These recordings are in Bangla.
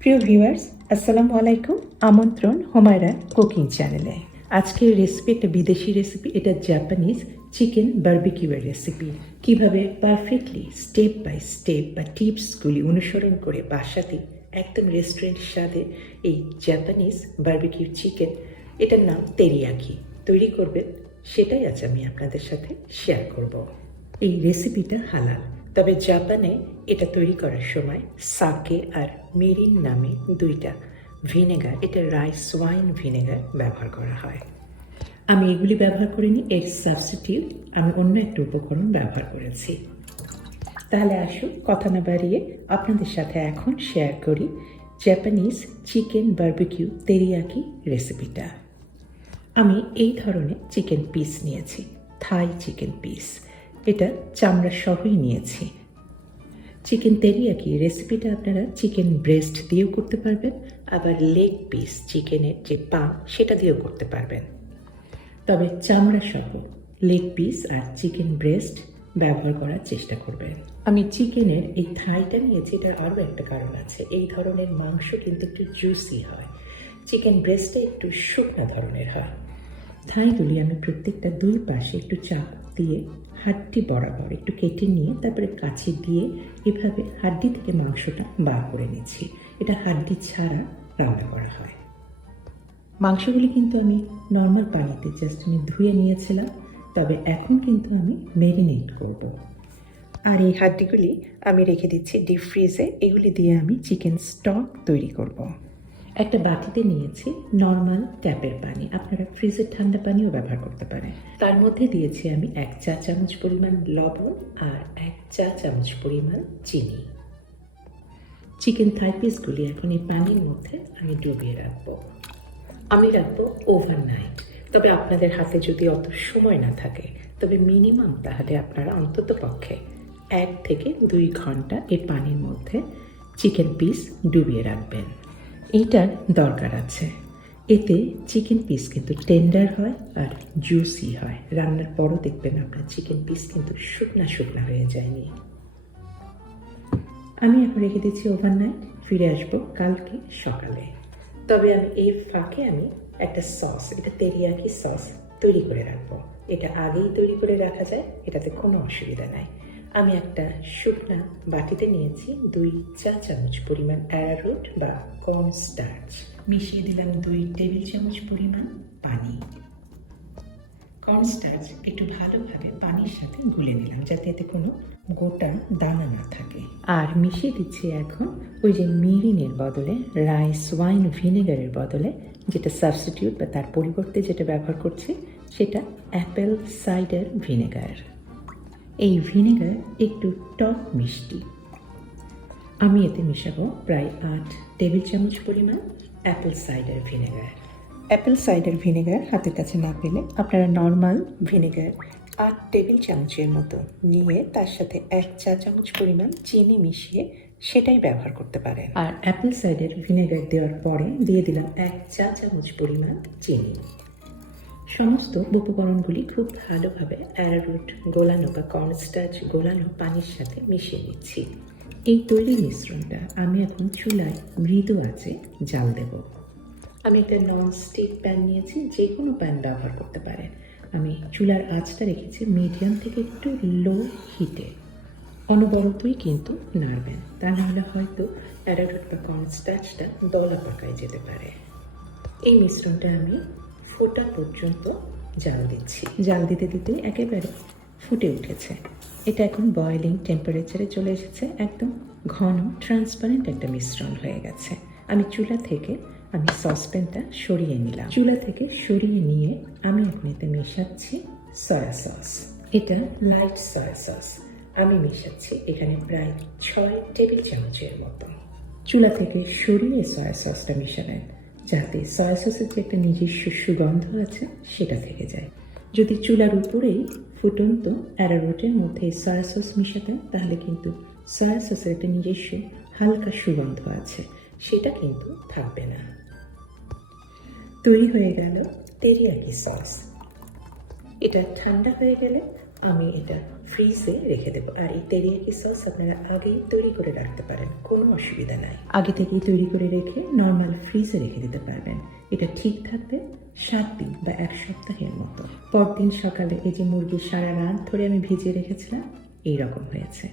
প্রিয় ভিউয়ার্স, আসসালামু আলাইকুম। আমন্ত্রণ হুমায়রা কুকিং চ্যানেলে। আজকের রেসিপি একটা বিদেশি রেসিপি। এটা জাপানিজ চিকেন বারবিকিউয়ের রেসিপি। কিভাবে পারফেক্টলি স্টেপ বাই স্টেপ বা টিপসগুলি অনুসরণ করে বাসাতে একদম রেস্টুরেন্ট স্বাদে এই জাপানিজ বারবিকিউ চিকেন, এটার নাম তেরিয়াকি, তৈরি করবেন, সেটাই আজ আমি আপনাদের সাথে শেয়ার করব। এই রেসিপিটা হালাল, তবে জাপানে এটা তৈরি করার সময় সাকে আর মিরিন নামে দুইটা ভিনেগার, এটা রাইস ওয়াইন ভিনেগার ব্যবহার করা হয়। আমি এগুলি ব্যবহার করিনি, এর সাবস্টিটিউট আমি অন্য একটা উপকরণ ব্যবহার করেছি। তাহলে আসুন কথা না বাড়িয়ে আপনাদের সাথে এখন শেয়ার করি জাপানিজ চিকেন বারবিকিউ তেরিয়াকি রেসিপিটা। আমি এই ধরনের চিকেন পিস নিয়েছি, থাই চিকেন পিস। এটা চামড়া সহই নিয়েছি। চিকেন তেরিয়াকি রেসিপিটা আপনারা চিকেন ব্রেস্ট দিয়েও করতে পারবেন, আবার লেগ পিস চিকেনের যে পা সেটা দিয়েও করতে পারবেন। তবে চামড়া সহ লেগ পিস আর চিকেন ব্রেস্ট ব্যবহার করার চেষ্টা করবেন। আমি চিকেনের এই থাইটা নিয়েছি, এটার আরও একটা কারণ আছে। এই ধরনের মাংস কিন্তু একটু জুসি হয়, চিকেন ব্রেস্টটা একটু শুকনা ধরনের হয়। থাইগুলি আমি প্রত্যেকটা দুই পাশে একটু চাপ দিয়ে হাড্ডি বরাবর একটু কেটে নিয়ে তারপরে কাঁচি দিয়ে এভাবে হাড্ডি থেকে মাংসটা বার করে নিচ্ছি। এটা হাড্ডি ছাড়া রান্না করা হয়। মাংসগুলি কিন্তু আমি নর্মাল পানিতে জাস্ট আমি ধুয়ে নিয়েছিলাম, তবে এখন কিন্তু আমি ম্যারিনেট করব। আর এই হাড্ডিগুলি আমি রেখে দিচ্ছি ডিপ ফ্রিজে। এগুলি দিয়ে আমি চিকেন স্টক তৈরি করব। একটা বাটিতে নিয়েছি নর্মাল ট্যাপের পানি, আপনারা ফ্রিজের ঠান্ডা পানিও ব্যবহার করতে পারেন। তার মধ্যে দিয়েছি আমি 1 চা চামচ পরিমাণ লবণ আর 1 চা চামচ পরিমাণ চিনি। চিকেন থাই পিসগুলি এখন এই পানির মধ্যে আমি ডুবিয়ে রাখবো। আমি রাখবো ওভারনাইট। তবে আপনাদের হাতে যদি অত সময় না থাকে, তবে মিনিমাম তাহলে আপনারা অন্তত পক্ষে 1 থেকে 2 ঘন্টা এই পানির মধ্যে চিকেন পিস ডুবিয়ে রাখবেন। এইটার দরকার আছে, এতে চিকেন পিস কিন্তু টেন্ডার হয় আর জুসি হয়। রান্নার পরও দেখবেন আপনার চিকেন পিস কিন্তু শুকনা শুকনা হয়ে যায়নি। আমি এখন রেখে দিচ্ছি ওভারনাইট, ফিরে আসবো কালকে সকালে। তবে আমি এই ফাঁকে আমি একটা সস, এটা তেরিয়াকি সস তৈরি করে রাখবো। এটা আগেই তৈরি করে রাখা যায়, এটাতে কোনো অসুবিধা নাই। আমি একটা শুকনা বাটিতে নিয়েছি 2 চা চামচ পরিমাণ অ্যারোরুট বা কর্নস্টার্চ, মিশিয়ে দিলাম 2 টেবিল চামচ পরিমাণ পানি। কর্নস্টার্চ একটু ভালোভাবে পানির সাথে গুলে নিলাম, যাতে এতে কোনো গোটা দানা না থাকে। আর মিশিয়ে দিচ্ছি এখন ওই যে মিরিনের বদলে রাইস ওয়াইন ভিনেগারের বদলে যেটা সাবস্টিটিউট বা তার পরিবর্তে যেটা ব্যবহার করছি, সেটা অ্যাপেল সাইডার ভিনেগার। এই ভিনেগার একটু টক মিষ্টি। আমি এতে মেশাবো প্রায় 8 টেবিল চামচ পরিমাণ apple cider vinegar. Apple cider vinegar হাতের কাছে না পেলে আপনারা নর্মাল ভিনেগার 8 টেবিল চামচের মতো নিয়ে তার সাথে 1 চা চামচ পরিমাণ চিনি মিশিয়ে সেটাই ব্যবহার করতে পারেন। আর অ্যাপেল সাইডার ভিনেগার দেওয়ার পরে দিয়ে দিলাম 1 চা চামচ পরিমাণ চিনি। সমস্ত উপকরণগুলি খুব ভালোভাবে অ্যারোরুট গোলানো বা কর্নস্টার্চ গোলানো পানির সাথে মিশিয়ে নিচ্ছি। এই তৈরি মিশ্রণটা আমি এখন চুলায় মৃদু আঁচে জাল দেব। আমি একটা ননস্টিক প্যান নিয়েছি, যে কোনো প্যান ব্যবহার করতে পারেন। আমি চুলার আঁচটা রেখেছি মিডিয়াম থেকে একটু লো হিটে। অনবরতই কিন্তু নাড়বেন, তা নাহলে হয়তো অ্যারোরুট বা কর্নস্টার্চটা দলা পাকায় যেতে পারে। এই মিশ্রণটা আমি ফোটা পর্যন্ত জাল দিচ্ছি। জাল দিতে দিতে একেবারে ফুটে উঠেছে। এটা এখন বয়েলিং টেম্পারেচারে চলে এসেছে, একদম ঘন ট্রান্সপারেন্ট একটা মিশ্রণ হয়ে গেছে। আমি চুলা থেকে সসপ্যানটা সরিয়ে নিলাম। চুলা থেকে সরিয়ে নিয়ে আমি এখন এতে মেশাচ্ছি সয়া সস। এটা লাইট সয়া সস আমি মেশাচ্ছি এখানে প্রায় 6 টেবিল চামচের মতো। চুলা থেকে সরিয়ে সয়া সসটা মেশাবেন, যাতে সয়া সসের যে একটা নিজস্ব সুগন্ধ আছে সেটা থেকে যায়। যদি চুলার উপরেই ফুটন্ত অ্যারোরুটের মধ্যে সয়া সস মিশাতেন, তাহলে কিন্তু সয়া সসের একটা নিজস্ব হালকা সুগন্ধ আছে, সেটা কিন্তু থাকবে না। তৈরি হয়ে গেল তেরিয়াকি সস। এটা ঠান্ডা হয়ে গেলে আমি এটা ফ্রিজে রেখে দেবো। আর এই তেরিয়াকি সস আপনারা আগেই তৈরি করে রাখতে পারেন, কোনো অসুবিধা নাই। আগে থেকেই তৈরি করে রেখে নর্মাল ফ্রিজে রেখে দিতে পারবেন। এটা ঠিক থাকবে 7 দিন বা 1 সপ্তাহের মতো। পরদিন সকালে এই যে মুরগি সারা রাত ধরে আমি ভিজিয়ে রেখেছিলাম, এইরকম হয়েছে।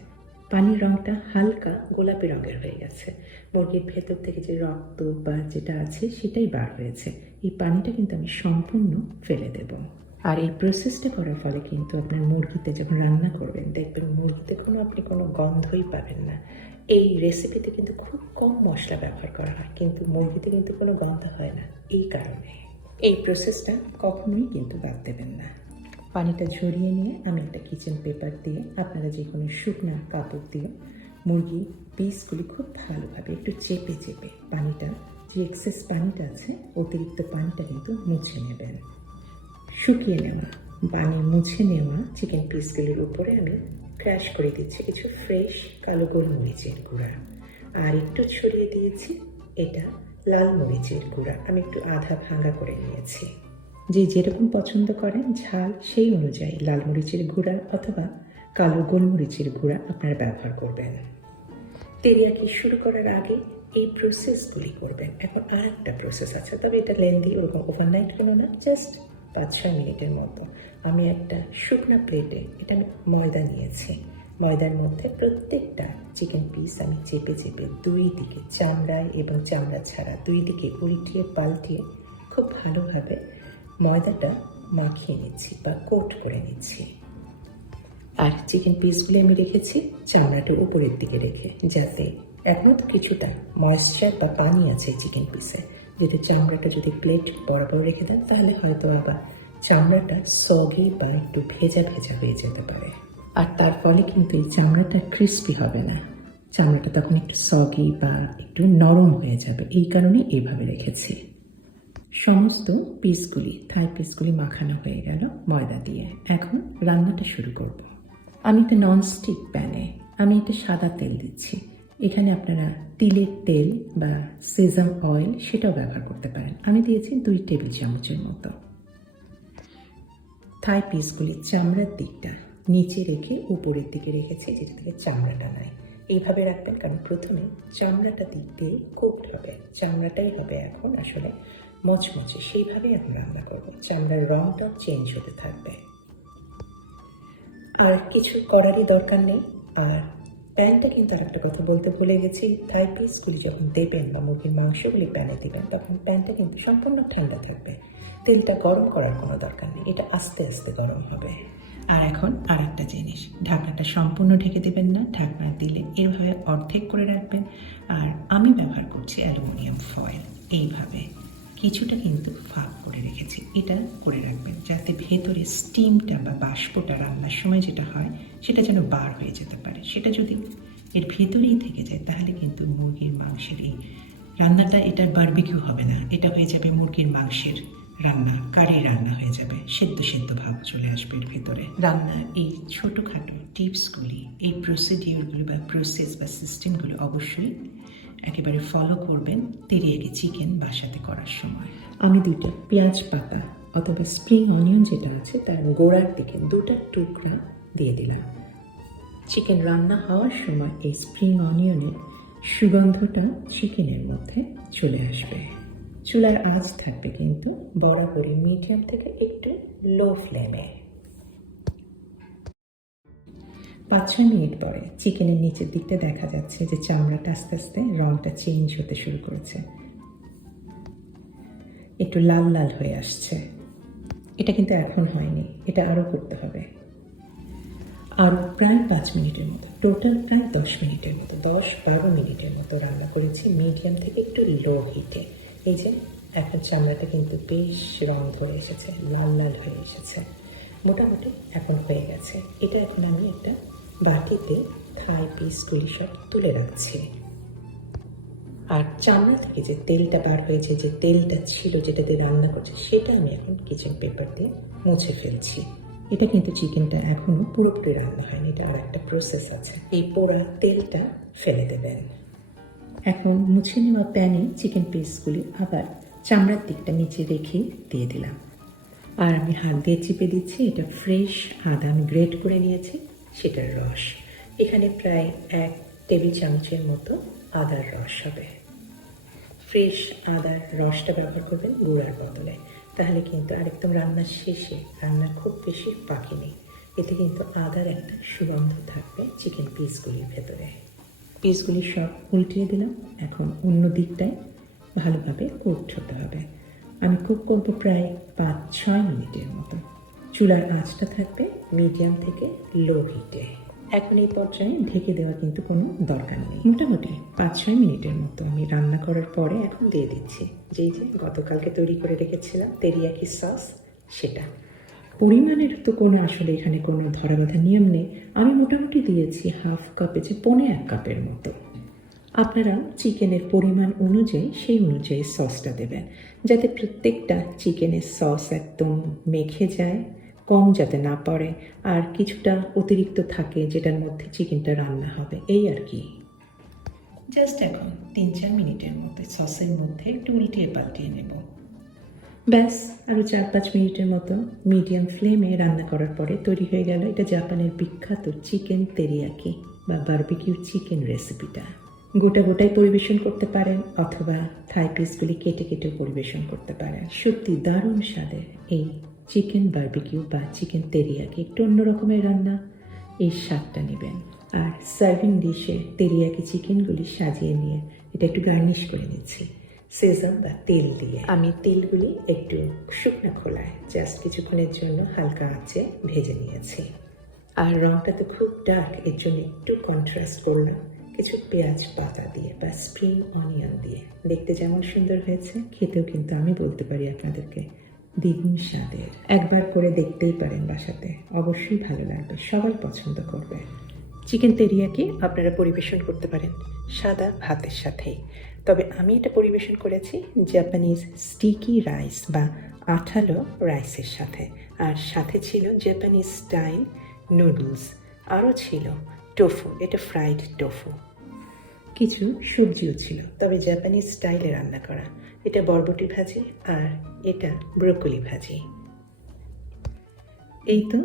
পানির রঙটা হালকা গোলাপি রঙের হয়ে গেছে। মুরগির ভেতর থেকে যে রক্ত বা যেটা আছে সেটাই বার হয়েছে। এই পানিটা কিন্তু আমি সম্পূর্ণ ফেলে দেব। আর এই প্রসেসটা করার ফলে কিন্তু আপনার মুরগিতে যখন রান্না করবেন দেখবেন মুরগিতে আপনি কোনো গন্ধই পাবেন না। এই রেসিপিতে কিন্তু খুব কম মশলা ব্যবহার করা হয়, কিন্তু মুরগিতে কিন্তু কোনো গন্ধ হয় না। এই কারণে এই প্রসেসটা কখনোই কিন্তু বাদ দেবেন না। পানিটা ঝরিয়ে নিয়ে আমি একটা কিচেন পেপার দিয়ে, আপনারা যে কোনো শুকনো কাপড় দিয়ে মুরগি পিসগুলি খুব ভালোভাবে একটু চেপে চেপে পানিটা, যে এক্সেস পানিটা আছে অতিরিক্ত পানিটা কিন্তু মুছে নেবেন। শুকিয়ে নেওয়া পানি মুছে নেওয়া চিকেন পিসগুলির উপরে আমি ক্র্যাশ করে দিচ্ছি কিছু ফ্রেশ কালো গোলমরিচের গুঁড়া, আর একটু ছড়িয়ে দিয়েছি এটা লাল মরিচের গুঁড়া। আমি একটু আধা ভাঙা করে নিয়েছি। যে যেরকম পছন্দ করেন ঝাল সেই অনুযায়ী লাল মরিচের গুঁড়া অথবা কালো গোলমরিচের গুঁড়া আপনারা ব্যবহার করবেন। তেরিয়াকি শুরু করার আগে এই প্রসেসগুলি করবেন। এখন আর একটা প্রসেস আছে, তবে এটা লেন্দি, ওরকম ওভারনাইট কোনো না, জাস্ট 5-6 মিনিটের মতো। আমি একটা শুকনা প্লেটে এটা ময়দা নিয়েছি। ময়দার মধ্যে প্রত্যেকটা চিকেন পিস আমি চেপে চেপে দুই দিকে, চামড়ায় এবং চামড়া ছাড়া দুই দিকে উল্টিয়ে পাল্টিয়ে খুব ভালোভাবে ময়দাটা মাখিয়ে নিচ্ছি বা কোট করে নিচ্ছি। আর চিকেন পিসগুলি আমি রেখেছি চামড়াটার উপরের দিকে রেখে, যাতে এখনও তো কিছুটা ময়েশ্চার বা পানি আছে চিকেন পিসে, যেটা চামড়াটা যদি প্লেট বরাবর রেখে দেন তাহলে হয়তো আবার চামড়াটা সগি বা একটু ভেজা ভেজা হয়ে যেতে পারে। আর তার ফলে কিন্তু এই চামড়াটা ক্রিস্পি হবে না, চামড়াটা তখন একটু সগি বা একটু নরম হয়ে যাবে। এই কারণে এইভাবে রেখেছি। সমস্ত পিসগুলি, থাই পিসগুলি মাখানো হয়ে গেল ময়দা দিয়ে। এখন রান্নাটা শুরু করব। আমি একটা ননস্টিক প্যানে আমি এটা সাদা তেল দিচ্ছি। এখানে আপনারা তিলের তেল বা সেজাম অয়েল সেটাও ব্যবহার করতে পারেন। আমি দিয়েছি 2 টেবিল চামচের মতো। থাই পিসগুলির চামড়ার দিকটা নিচে রেখে উপরের দিকে রেখেছি, যেটা থেকে চামড়াটা নাই। এইভাবে রাখবেন, কারণ প্রথমে চামড়াটা দিক দিয়ে কুকড হবে। চামড়াটাই হবে এখন আসলে মচমচে, সেইভাবেই আমি রান্না করবো। চামড়ার রংটাও চেঞ্জ হতে থাকবে। আর কিছু করারই দরকার নেই। আর প্যানটা কিন্তু আর একটা কথা বলতে ভুলে গেছি, থাই পিসগুলি যখন দেবেন বা মুরগির মাংসগুলি প্যানে দেবেন তখন প্যানটা কিন্তু সম্পূর্ণ ঠান্ডা থাকবে। তেলটা গরম করার কোনো দরকার নেই, এটা আস্তে আস্তে গরম হবে। আর এখন আর একটা জিনিস, ঢাকনাটা সম্পূর্ণ ঢেকে দেবেন না। ঢাকনা দিলে এভাবে অর্ধেক করে রাখবেন। আর আমি ব্যবহার করছি অ্যালুমিনিয়াম ফয়েল। এইভাবে কিছুটা কিন্তু ফাঁক করে রেখেছি, এটা করে রাখবেন যাতে ভেতরে স্টিমটা বা বাষ্পটা রান্নার সময় যেটা হয় সেটা যেন বার হয়ে যেতে পারে। সেটা যদি এর ভেতরেই থেকে যায় তাহলে কিন্তু মুরগির মাংসের এই রান্নাটা, এটা বারবিকিউ হবে না, এটা হয়ে যাবে মুরগির মাংসের রান্না, কারি রান্না হয়ে যাবে, সেদ্ধ সেদ্ধ ভাব চলে আসবে এর ভেতরে। রান্নার এই ছোটোখাটো টিপসগুলি, এই প্রসিডিওরগুলো বা প্রসেস বা সিস্টেমগুলো অবশ্যই একেবারে ফলো করবেন তেরিয়াকি চিকেন বাসাতে করার সময়। আমি 2টা পেঁয়াজ পাতা অথবা স্প্রিং অনিয়ন যেটা আছে তার গোড়ার দিকে 2টা টুকরা দিয়ে দিলাম। চিকেন রান্না হওয়ার সময় এই স্প্রিং অনিয়নের সুগন্ধটা চিকেনের মধ্যে চলে আসবে। চুলার আঁচ থাকবে কিন্তু বরাবরই মিডিয়াম থেকে একটু লো ফ্লেমে। 5-6 মিনিট পরে চিকেনের নিচের দিকটা দেখা যাচ্ছে যে চামড়াটা আস্তে আস্তে রংটা চেঞ্জ হতে শুরু করেছে, একটু লাল লাল হয়ে আসছে। এটা কিন্তু এখন হয়নি, এটা আরও করতে হবে। আর প্রায় 5 মিনিটের মতো, টোটাল প্রায় 10 মিনিটের মতো, 10-12 মিনিটের মতো রান্না করেছি মিডিয়াম থেকে একটু লো হিটে। এই যে এখন চামড়াটা কিন্তু বেশ রং ধরে এসেছে, লাল লাল হয়ে এসেছে, মোটামুটি এখন হয়ে গেছে। এটা এখন আমি একটা বাটিতে থাই পিসগুলি সব তুলে রাখছি। আর চামড়া থেকে যে তেলটা বার হয়েছে, যে তেলটা ছিল যেটা দিয়ে রান্না করছে, সেটা আমি এখন কিচেন পেপার দিয়ে মুছে ফেলছি। এটা কিন্তু চিকেনটা এখনও পুরোপুরি রান্না হয়নি, এটা আর একটা প্রসেস আছে। এই পোড়া তেলটা ফেলে দেবেন। এখন মুছে নেওয়া প্যানে চিকেন পিসগুলি আবার চামড়ার দিকটা নিচে রেখে দিয়ে দিলাম। আর আমি হাত দিয়ে চিপে দিচ্ছি, এটা ফ্রেশ আদা আমি গ্রেট করে নিয়েছি, সেটার রস। এখানে প্রায় 1 টেবিল চামচের মতো আদার রস হবে। ফ্রেশ আদার রসটা ব্যবহার করবেন গুঁড়ার বদলে, তাহলে কিন্তু আর একদম রান্নার শেষে, রান্নার খুব বেশি পাকেনি, এতে কিন্তু আদার একটা সুগন্ধ থাকবে চিকেন পিসগুলির ভেতরে। পিসগুলি সব উল্টিয়ে দিলাম। এখন অন্য দিকটায় ভালোভাবে কুক হতে হবে। আমি কুক করবো প্রায় 5-6 মিনিটের মতো। চুলার আঁচটা থাকবে মিডিয়াম থেকে লো হিটে। এখন এই পর্যায়ে ঢেকে দেওয়া কিন্তু কোনো দরকার নেই। মোটামুটি 5-6 মিনিটের মতো আমি রান্না করার পরে এখন দিয়ে দিচ্ছি যে গতকালকে তৈরি করে রেখেছিলাম তেরিয়াকি সস, সেটা। পরিমাণের তো কোনো আসলে এখানে কোনো ধরাবাঁধা নিয়ম নেই। আমি মোটামুটি দিয়েছি হাফ কাপে, যে 1.25 কাপের মতো। আপনারা চিকেনের পরিমাণ অনুযায়ী সেই অনুযায়ী সসটা দেবেন, যাতে প্রত্যেকটা চিকেনের সস একদম মেখে যায়, কম যাতে না পড়ে, আর কিছুটা অতিরিক্ত থাকে যেটার মধ্যে চিকেনটা রান্না হবে, এই আর কি। জাস্ট এখন 3-4 মিনিটের মধ্যে সসের মধ্যে একটু উল্টিয়ে পাল্টিয়ে নেব। ব্যাস, আরও 4-5 মিনিটের মতো মিডিয়াম ফ্লেমে রান্না করার পরে তৈরি হয়ে গেল এটা জাপানের বিখ্যাত চিকেন তেরিয়াকি বা বারবিকিউ চিকেন রেসিপিটা। গোটা গোটাই পরিবেশন করতে পারেন অথবা থাই পিসগুলি কেটে কেটেও পরিবেশন করতে পারেন। সত্যি দারুণ স্বাদের এই চিকেন বারবিকিউ বা চিকেন তেরিয়াকি। একটু অন্য রকমের রান্না, এই স্বাদটা নেবেন। আর সার্ভিং ডিশে তেরিয়াকি চিকেনগুলি সাজিয়ে নিয়ে এটা একটু গার্নিশ করে নিচ্ছি সেজাম বা তেল দিয়ে। আমি তেলগুলি একটু শুকনো খোলায় জাস্ট কিছুক্ষণের জন্য হালকা আঁচে ভেজে নিয়েছি। আর রঙটা তো খুব ডার্ক, এর জন্য একটু কন্ট্রাস্ট করলাম কিছু পেঁয়াজ পাতা দিয়ে বা স্প্রিং অনিয়ন দিয়ে। দেখতে যেমন সুন্দর হয়েছে, খেতেও কিন্তু আমি বলতে পারি আপনাদেরকে দ্বিগুণ স্বাদের। একবার করে দেখতেই পারেন বাসাতে, অবশ্যই ভালো লাগবে, সবাই পছন্দ করবে। চিকেন তেরিয়াকি আপনারা পরিবেশন করতে পারেন সাদা ভাতের সাথেই, তবে আমি এটা পরিবেশন করেছি জাপানিজ স্টিকি রাইস বা আঠালো রাইসের সাথে। আর সাথে ছিল জাপানিজ স্টাইল নুডলস, আরও ছিল টোফু, এটা ফ্রাইড টোফু, কিছু সবজিও ছিল, তবে জাপানিজ স্টাইলে রান্না করা। এটা বরবটি ভাজি আর এটা ব্রোকলি ভাজি। এই তো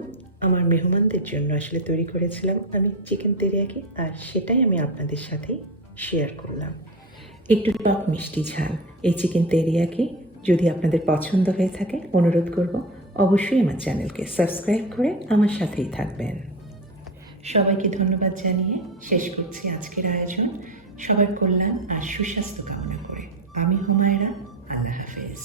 আমার মেহমানদের জন্য আসলে তৈরি করেছিলাম আমি চিকেন তেরিয়াকি, আর সেটাই আমি আপনাদের সাথেই শেয়ার করলাম। একটু টক মিষ্টি ঝাল এই চিকেন তেরিয়াকি যদি আপনাদের পছন্দ হয়ে থাকে, অনুরোধ করব অবশ্যই আমার চ্যানেলকে সাবস্ক্রাইব করে আমার সাথেই থাকবেন। সবাইকে ধন্যবাদ জানিয়ে শেষ করছি আজকের আয়োজন। সবার কল্যাণ আর সুস্বাস্থ্য কামনা করে আমি হুমায়রা। আল্লাহ হাফেজ।